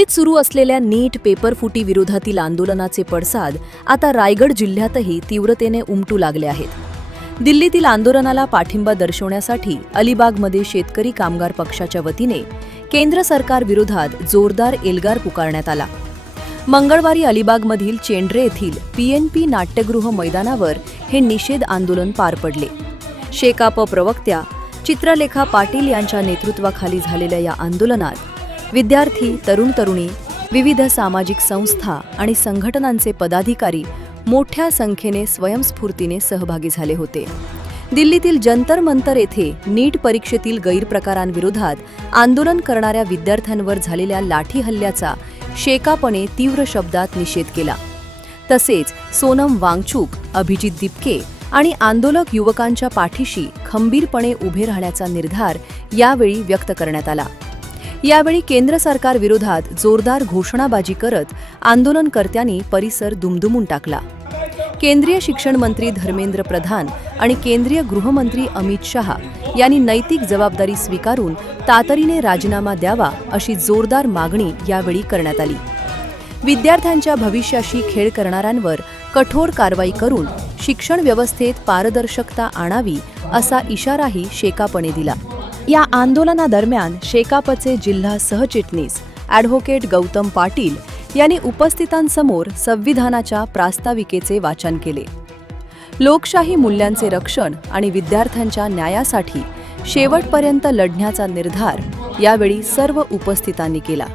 दिल्लीत सुरू असलेल्या नीट पेपरफुटी विरोधातील आंदोलनाचे पडसाद आता रायगड जिल्ह्यातही तीव्रतेने उमटू लागले आहेत। दिल्लीतील आंदोलनाला पाठिंबा दर्शवण्यासाठी अलिबागमध्ये शेतकरी कामगार पक्षाच्या वतीने केंद्र सरकार विरोधात जोरदार एल्गार पुकारण्यात आला। मंगळवारी अलिबागमधील चेंड्रे येथील PNP नाट्यगृह मैदानावर हे निषेध आंदोलन पार पडले। शेकाप प्रवक्त्या चित्रलेखा पाटील यांच्या नेतृत्वाखाली झालेल्या या आंदोलनात विद्यार्थी, तरुण-तरुणी, विविध सामाजिक संस्था आणि संघटनांचे पदाधिकारी मोठ्या संख्येने स्वयंस्फूर्तीने सहभागी झाले होते। दिल्लीतील जंतर मंतर येथे नीट परीक्षेतील गैरप्रकारांविरोधात आंदोलन करणाऱ्या विद्यार्थ्यांवर झालेल्या लाठी हल्ल्याचा शेकापने तीव्र शब्दात निषेध केला। तसेच सोनम वांगचुक, अभिजित दिपके आणि आंदोलक युवकांच्या पाठीशी खंबीरपणे उभे राहण्याचा निर्धार यावेळी व्यक्त करण्यात आला। यावेळी केंद्र सरकार विरोधात जोरदार घोषणाबाजी करत आंदोलनकर्त्यांनी परिसर दुमदुमून टाकला। केंद्रीय शिक्षण मंत्री धर्मेंद्र प्रधान आणि केंद्रीय गृहमंत्री अमित शहा यांनी नैतिक जबाबदारी स्वीकारून तातडीने राजीनामा द्यावा अशी जोरदार मागणी यावेळी करण्यात आली। विद्यार्थ्यांच्या भविष्याशी खेळ करणाऱ्यांवर कठोर कारवाई करून शिक्षण व्यवस्थेत पारदर्शकता आणावी असा इशाराही शेकापने दिला। या आंदोलनादरम्यान शेकापचे जिल्हा सहचिटणीस ॲडव्होकेट गौतम पाटील यांनी उपस्थितांसमोर संविधानाच्या प्रास्ताविकेचे वाचन केले। लोकशाही मूल्यांचे रक्षण आणि विद्यार्थ्यांच्या न्यायासाठी शेवटपर्यंत लढण्याचा निर्धार यावेळी सर्व उपस्थितांनी केला।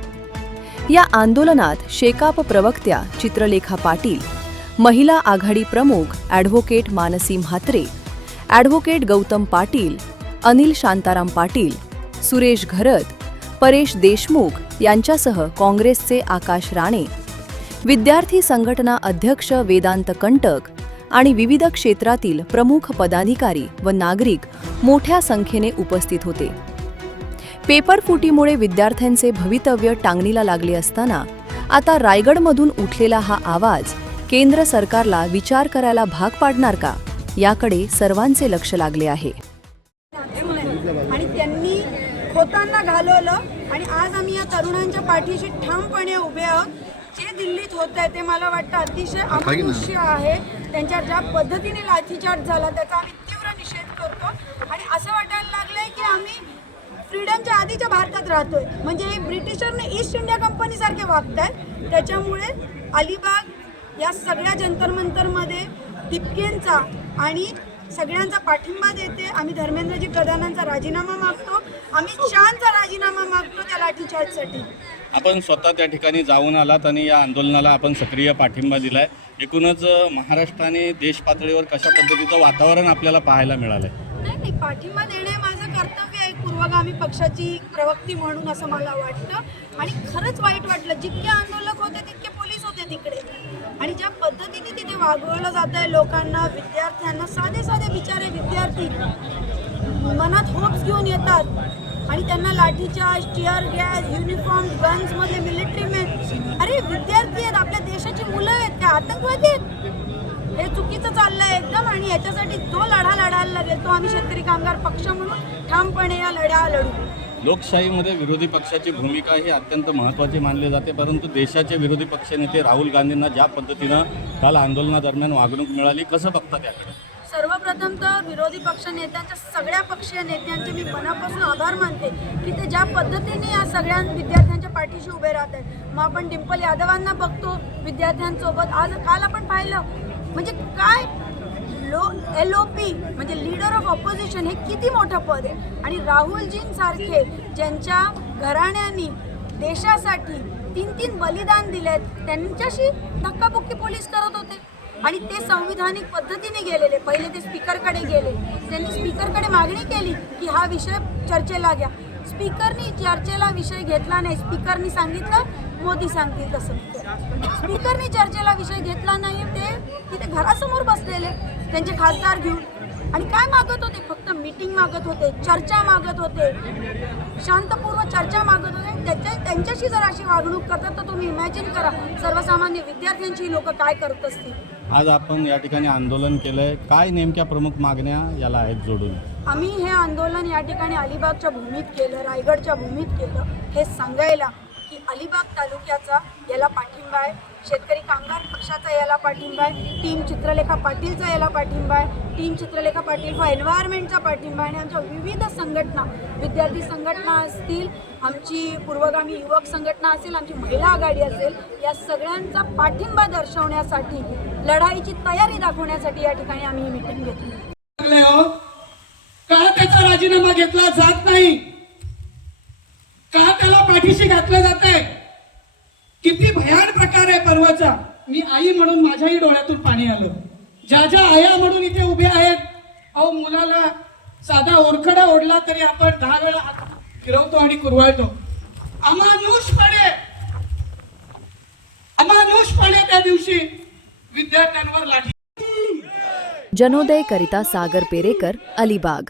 या आंदोलनात शेकाप प्रवक्त्या चित्रलेखा पाटील, महिला आघाडी प्रमुख ॲडव्होकेट मानसी म्हात्रे, ॲडव्होकेट गौतम पाटील, अनिल शांताराम पाटील, सुरेश घरत, परेश देशमुख यांच्यासह काँग्रेसचे आकाश राणे, विद्यार्थी संघटना अध्यक्ष वेदांत कंटक आणि विविध क्षेत्रातील प्रमुख पदाधिकारी व नागरिक मोठ्या संख्येने उपस्थित होते। पेपरफुटीमुळे विद्यार्थ्यांचे भवितव्य टांगणीला लागले असताना आता रायगडमधून उठलेला हा आवाज केंद्र सरकारला विचार करायला भाग पाडणार का, याकडे सर्वांचे लक्ष लागले आहे। आणि त्यांनी खोतांना घालवलं आणि आज आम्ही या तरुणांच्या पाठीशी ठामपणे उभे आहोत। जे दिल्लीत होत आहे ते मला वाटतं अतिशय अमानुष्य आहे। त्यांच्या ज्या पद्धतीने लाठीचार्ज झाला त्याचा आम्ही तीव्र निषेध करतो आणि असं वाटायला लागलंय की आम्ही फ्रीडमच्या आधीच्या भारतात राहतोय, म्हणजे ब्रिटिशरने ईस्ट इंडिया कंपनी सारखे वागतायत। त्याच्यामुळे अलिबाग या सगळ्या जंतर मंतरमध्ये दिपकेंचा आणि सगळ्यांचा पाठिंबा देते। आम्ही धर्मेंद्रजी प्रधानांचा राजीनामा मागतो, अमित शहांचा राजीनामा मागतो त्या लाठीचार्जसाठी। आपण स्वतः त्या ठिकाणी जाऊन आलात आणि या आंदोलनाला आपण सक्रिय पाठिंबा दिलाय। एकूणच महाराष्ट्राने देश पातळीवर कशा पद्धतीचं वातावरण आपल्याला पाहायला मिळालंय? नाही, पाठिंबा देणे माझं कर्तव्य आहे पूर्वगामी पक्षाची प्रवक्ती म्हणून, असं मला वाटतं। आणि खरंच वाईट वाटलं, जितके आंदोलक होते तितके पोलीस होते तिकडे आणि ज्या पद्धतीने तिथे वागवलं जात आहे लोकांना, विद्यार्थ्यांना, साधे साधे बिचारे विद्यार्थी मनात होप्स घेऊन येतात आणि त्यांना लाठीचार्ज, टिअर गॅस, युनिफॉर्म, गन्समधले मिलिटरी मॅन, अरे विद्यार्थी आहेत, आपल्या देशाची मुलं आहेत, त्या आतंकवादी आहेत? हे चुकीचं चाललंय एकदम आणि याच्यासाठी जो लढा लढायला लागेल तो आम्ही शेतकरी कामगार पक्ष म्हणून ठामपणे या लढा लढू। लोकशाहीमध्ये विरोधी पक्षाची भूमिका ही अत्यंत महत्त्वाची मानली जाते, परंतु देशाचे विरोधी पक्षनेते राहुल गांधींना ज्या पद्धतीनं काल आंदोलनादरम्यान वागणूक मिळाली, कसं बघता त्याकडे? सर्वप्रथम तर विरोधी पक्ष नेत्यांच्या, सगळ्या पक्षीय नेत्यांचे मी मनापासून आभार मानते की ते ज्या पद्धतीने या सगळ्या विद्यार्थ्यांच्या पाठीशी उभे राहत आहेत। मग आपण डिंपल यादवांना बघतो विद्यार्थ्यांसोबत, आज काल आपण पाहिलं म्हणजे काय LOP म्हणजे लीडर ऑफ ऑपोजिशन, हे किती मोठं पद आहे। आणि राहुलजींसारखे ज्यांच्या घराण्यांनी देशासाठी 3-3 बलिदान दिलेत, त्यांच्याशी धक्काबुक्की पोलीस करत होते आणि ते संविधानिक पद्धतीने गेलेले। पहिले ते स्पीकरकडे गेले, त्यांनी स्पीकरकडे मागणी केली की हा विषय चर्चेला घ्या। स्पीकरनी चर्चेला विषय घेतला नाही, स्पीकरनी सांगितलं मोदी सांगतील तसं। स्पीकरनी चर्चेला विषय घेतला नाही, ते तिथे घरासमोर बसलेले त्यांचे खासदार घेऊन आणि काय मागत होते? फक्त मीटिंग मागत होते, चर्चा मागत होते, शांतपूर्व चर्चा मागत होते। त्यांच्याशी जर अशी वागणूक करतात तर तुम्ही इमॅजिन करा सर्वसामान्य विद्यार्थ्यांची लोक काय करत असतील। आज आपण या ठिकाणी आंदोलन केलंय, काय नेमक्या प्रमुख मागण्या याला आहेत जोडून? आम्ही हे आंदोलन या ठिकाणी अलिबागच्या भूमीत केलं, रायगडच्या भूमीत केलं, हे सांगायला की अलिबाग तालुक्याचा याला पाठिंबा आहे, शेतकरी कामगार पक्षाचा याला पाठिंबा आहे, टीम चित्रलेखा पाटीलचा याला पाठिंबा आहे, टीम चित्रलेखा पाटील फॉर एन्व्हायरमेंटचा पाठिंबा आहे आणि आमच्या विविध संघटना, विद्यार्थी संघटना असतील, आमची पूर्वगामी युवक संघटना असेल, आमची महिला आघाडी असेल, या सगळ्यांचा पाठिंबा दर्शवण्यासाठी, लढाईची तयारी दाखवण्यासाठी या ठिकाणी आम्ही ही मीटिंग घेतली. का त्याचा राजीनामा घेतला जात नाही, का त्याला पाठीशी घातलं जात आहे? किती भयान प्रकार आहे परवाचा. मी आई म्हणून माझ्याही डोळ्यातून पाणी आलं. ज्या ज्या आया म्हणून इथे उभ्या आहेत, अहो मुलाला साधा ओरखडा ओढला तरी आपण 10 वेळा हात फिरवतो आणि कुरवाळतो. अमानुषपणे त्या दिवशी विद्यार्थ्यांवर लाठी. जनोदय करिता सागर पेरेकर, अलिबाग.